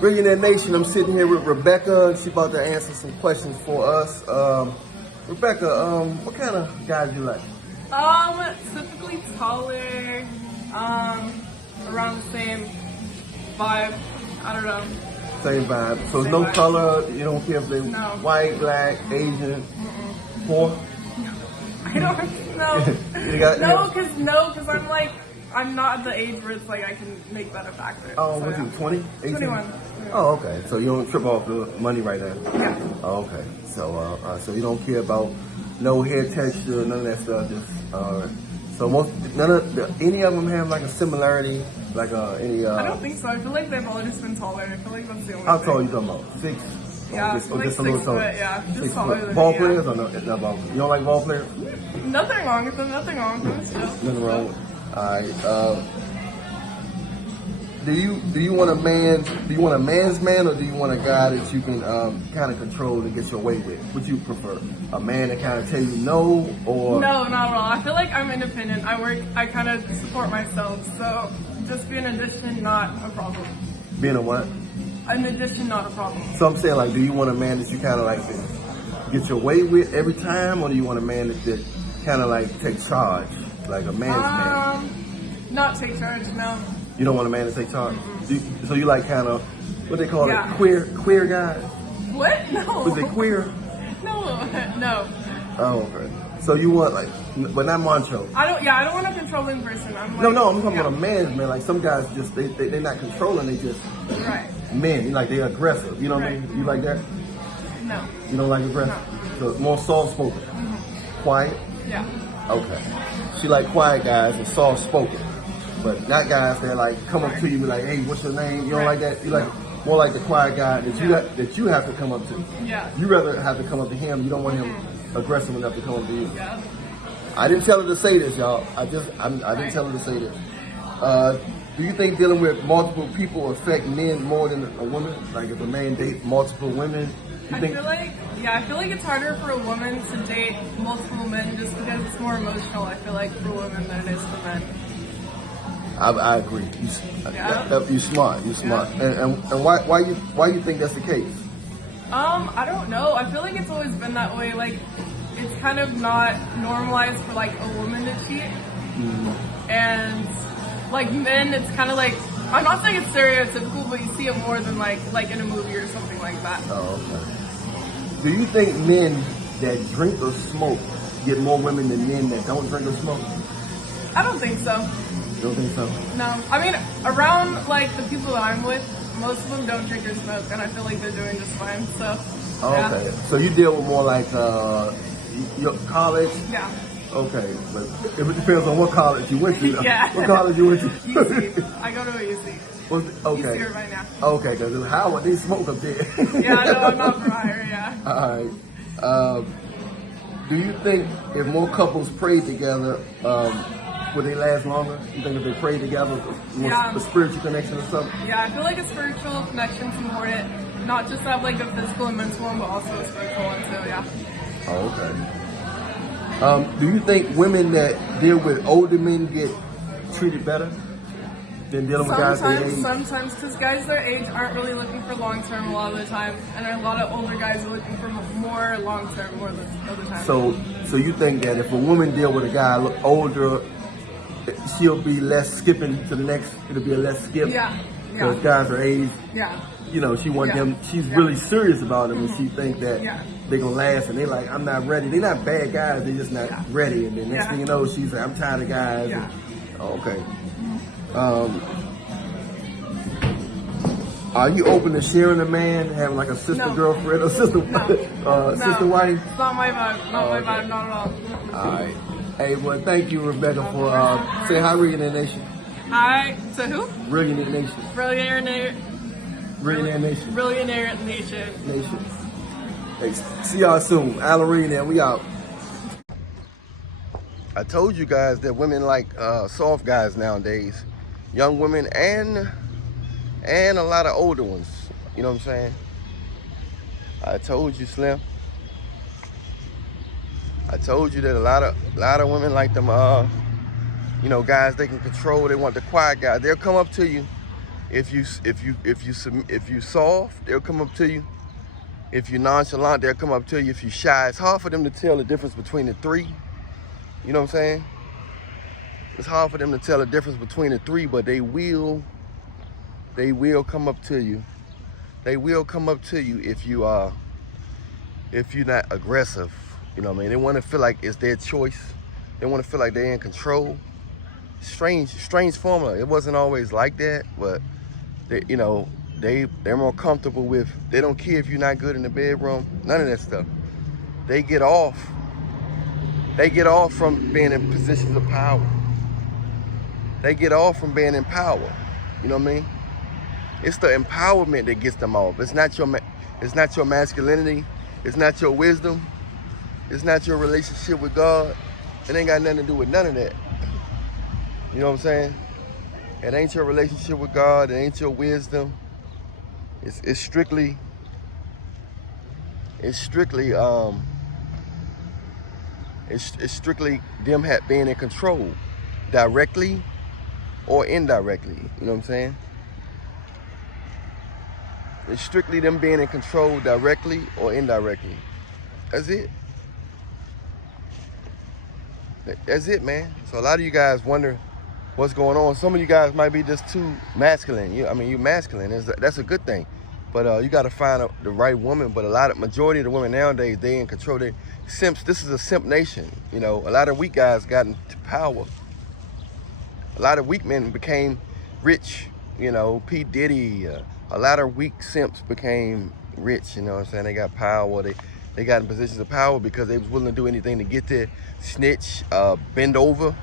Billionaire Nation, I'm sitting here with Rebecca. She's about to answer some questions for us. Rebecca, what kind of guys you like? Typically taller, around the same vibe. I don't know. Same vibe. So Same no vibe. color, you don't care if they're No. white, black, Asian, poor? I don't know. You got- Because I'm not at the age where it's like I can make that a factor. Oh, so, what's yeah. you, 20? 18? 21. Oh, okay. So you don't trip off the money right now? Yeah. Oh, okay. So you don't care about no hair texture, none of that stuff. Just any of them have like a similarity, like any. I don't think so. I feel like they've all just been taller. I feel like that's the only How thing. tall are you talking about? 6? Yeah, or like just a little 6 taller? foot, yeah. Just 6 taller foot. than Ball me, players or no? Not ball players. You don't like ball players? Nothing wrong with them. Nothing wrong with them. Still. Nothing wrong with it. All right. Do you want a man's man, or do you want a guy that you can kind of control and get your way with? What do you prefer? A man that kind of tell you no, or No, not at all. I feel like I'm independent. I kind of support myself. So just be an addition, not a problem. being a what? An addition, not a problem. So I'm saying, like, do you want a man that you kind of like get your way with every time, or do you want a man that kind of like take charge, like a man's man? Not take charge, no. You don't want a man to take charge. So you like kind of what they call Yeah. it, queer guys? What? No. Was it queer? No. Oh, okay. So you want like, but not macho. I don't want a controlling person. I'm like, No, I'm talking about a man's man. Like some guys just they're not controlling. They just Right. men. Like they're aggressive. You know what I mean? You like that? No. You don't like aggressive? So more soft spoken, quiet. Yeah. Okay. She like quiet guys and soft spoken, but not guys that like come up to you and be like, hey, what's your name? You don't like that? You like more like the quiet guy that you have to come up to. Yeah. You rather have to come up to him. You don't want him aggressive enough to come up to you. Yeah. I didn't tell her to say this, y'all. I didn't tell her to say this. Do you think dealing with multiple people affect men more than a woman? Like if a man dates multiple women, you I think? feel like it's harder for a woman to date multiple men just because it's more emotional. I feel like for women than it is for men. I agree. You're smart. You're smart. And why you think that's the case? I don't know. I feel like it's always been that way. Like, it's kind of not normalized for like a woman to cheat, and like men, it's kind of like, I'm not saying it's stereotypical, but you see it more than like in a movie or something like that. Oh, okay. Do you think men that drink or smoke get more women than men that don't drink or smoke? I don't think so. You don't think so? No. I mean, around like the people that I'm with, most of them don't drink or smoke, and I feel like they're doing just fine. So. Oh, yeah. okay. So you deal with more like your college? Yeah. Okay, but it depends on what college you went to. Yeah. What college you went to? UC. I go to a UC. Okay. UC right now. Okay, because Howard, they smoke up there. Yeah, no, I'm not for hire, yeah. All right. Do you think if more couples prayed together, would they last longer? You think if they prayed together, a spiritual connection or something? Yeah, I feel like a spiritual connection's important. Not just have like a physical and mental one, but also a spiritual one too, yeah. Oh, okay. Do you think women that deal with older men get treated better than dealing with guys their age? Sometimes, because guys their age aren't really looking for long-term a lot of the time, and a lot of older guys are looking for more long-term more than other times. So you think that if a woman deal with a guy older, she'll be less skipping to the next, it'll be a less skip? Yeah. Because guys are age. Yeah. You know, she want them, she's really serious about them, and she think that Yeah. they're gonna last, and they like, I'm not ready. They're not bad guys, they're just not ready. And then next thing you know, she's like, I'm tired of guys. Yeah. Okay. Are you open to sharing a man, having like a sister girlfriend or sister sister wife? It's not my vibe. Not my vibe, not at all. All right. Hey, well, thank you, Rebecca, for saying hi, Billionaire Nation. Hi, to who? Billionaire Nation. Billionaire Nation. Billionaire Nation. Hey, see y'all soon. Alan and we out. I told you guys that women like soft guys nowadays. Young women and a lot of older ones. You know what I'm saying? I told you, Slim. I told you that a lot of women like them, guys they can control. They want the quiet guys. They'll come up to you If you soft, they'll come up to you. If you're nonchalant, they'll come up to you. If you're shy, it's hard for them to tell the difference between the three. You know what I'm saying? It's hard for them to tell the difference between the three, but they will come up to you. They will come up to you if you're not aggressive. You know what I mean? They want to feel like it's their choice. They want to feel like they're in control. Strange formula. It wasn't always like that, but they're more comfortable with. They don't care if you're not good in the bedroom. None of that stuff. They get off from being in positions of power. They get off from being in power. You know what I mean? It's the empowerment that gets them off. It's not your masculinity. It's not your wisdom. It's not your relationship with God. It ain't got nothing to do with none of that. You know what I'm saying? It ain't your relationship with God. It ain't your wisdom. It's strictly them being in control, directly or indirectly. You know what I'm saying? It's strictly them being in control, directly or indirectly. That's it. That's it, man. So a lot of you guys wonder what's going on. Some of you guys might be just too masculine. You're masculine. That's a good thing. But you got to find the right woman. But majority of the women nowadays, they in control. They simps. This is a simp nation. You know, a lot of weak guys got into power. A lot of weak men became rich. You know, P. Diddy. A lot of weak simps became rich. You know what I'm saying? They got power. They got in positions of power because they was willing to do anything to get there. Snitch, bend over,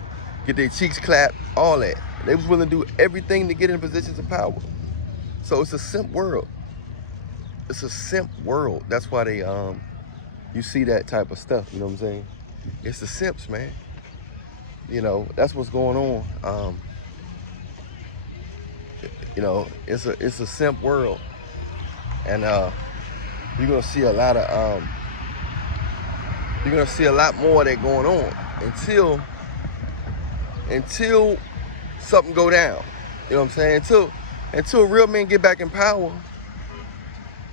get their cheeks clapped, all that. They was willing to do everything to get in positions of power. So it's a simp world. It's a simp world. That's why they you see that type of stuff. You know what I'm saying? It's the simps, man. You know, that's what's going on. You know, it's a simp world, and you're gonna see a lot more of that going on until something go down. You know what I'm saying? Until real men get back in power.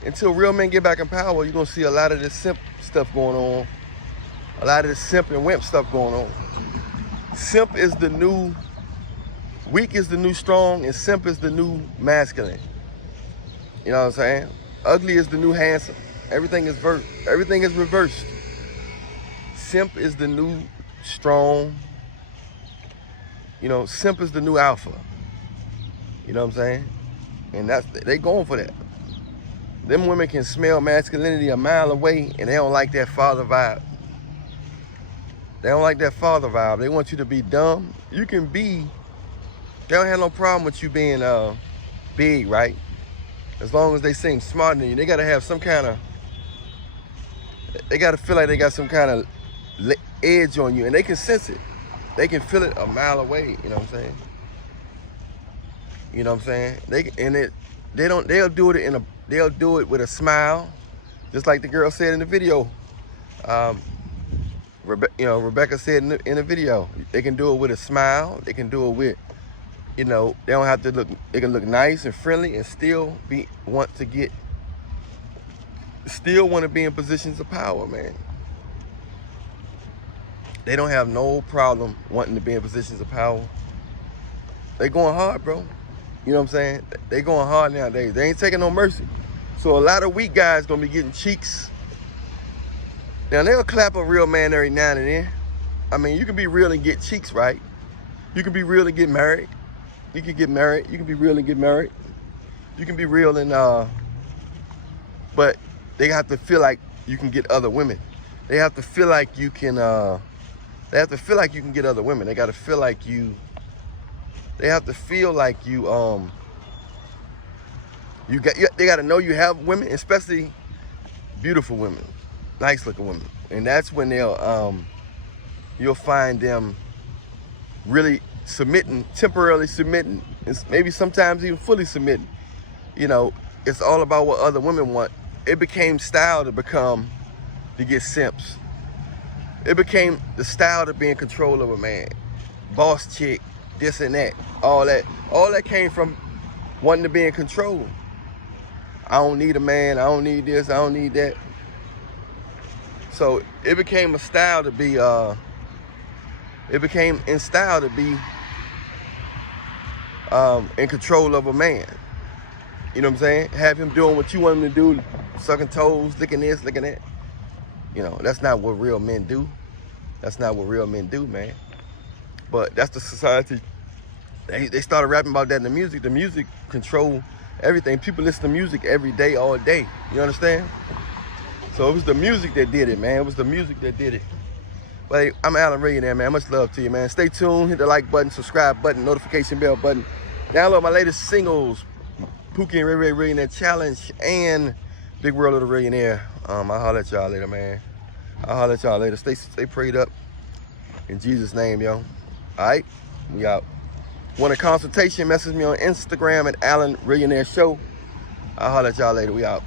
Until real men get back in power, you're gonna see a lot of this simp stuff going on. A lot of this simp and wimp stuff going on. Simp is the new weak, is the new strong, and simp is the new masculine. You know what I'm saying? Ugly is the new handsome. Everything is reversed. Simp is the new strong. You know, simp is the new alpha. You know what I'm saying? And they going for that. Them women can smell masculinity a mile away, and they don't like that father vibe. They don't like that father vibe. They want you to be dumb. You can be. They don't have no problem with you being big, right? As long as they seem smarter than you. They gotta have some kind of. They gotta feel like they got some kind of edge on you, and they can sense it. They can feel it a mile away. You know what I'm saying? You know what I'm saying? They'll do it with a smile, just like the girl said in the video. Rebecca said in the video, they can do it with a smile. They can do it with, they don't have to look. They can look nice and friendly and still want to be in positions of power, man. They don't have no problem wanting to be in positions of power. They going hard, bro. You know what I'm saying? They going hard nowadays. They ain't taking no mercy. So a lot of weak guys gonna be getting cheeks. Now they'll clap a real man every now and then. I mean, you can be real and get cheeks, right? You can be real and get married. You can get married. You can be real and get married. You can be real and but they have to feel like you can get other women. They have to feel like you can. They have to feel like you can get other women. They got to feel like you. They have to feel like you. They got to know you have women, especially beautiful women, nice looking women, and that's when you'll find them really submitting, temporarily submitting, and maybe sometimes even fully submitting. You know, it's all about what other women want. It became style to get simps. It became the style to be in control of a man. Boss chick, this and that, all that. All that came from wanting to be in control. I don't need a man. I don't need this. I don't need that. So it became a style to be. It became in style to be in control of a man. You know what I'm saying? Have him doing what you want him to do, sucking toes, licking this, licking that. You know, that's not what real men do. That's not what real men do, man. But that's the society. They started rapping about that in the music. The music control everything. People listen to music every day, all day. You understand? So it was the music that did it, man. It was the music that did it. But hey, I'm Alan Millionaire, man. Much love to you, man. Stay tuned. Hit the like button, subscribe button, notification bell button. Download my latest singles, Pookie and Ray Ray Millionaire Challenge and Big World of the Millionaire. I'll holler at y'all later, man. I'll holler at y'all later. Stay prayed up. In Jesus' name, yo. All right? We out. Want a consultation? Message me on Instagram at Alan Millionaire Show. I'll holler at y'all later. We out.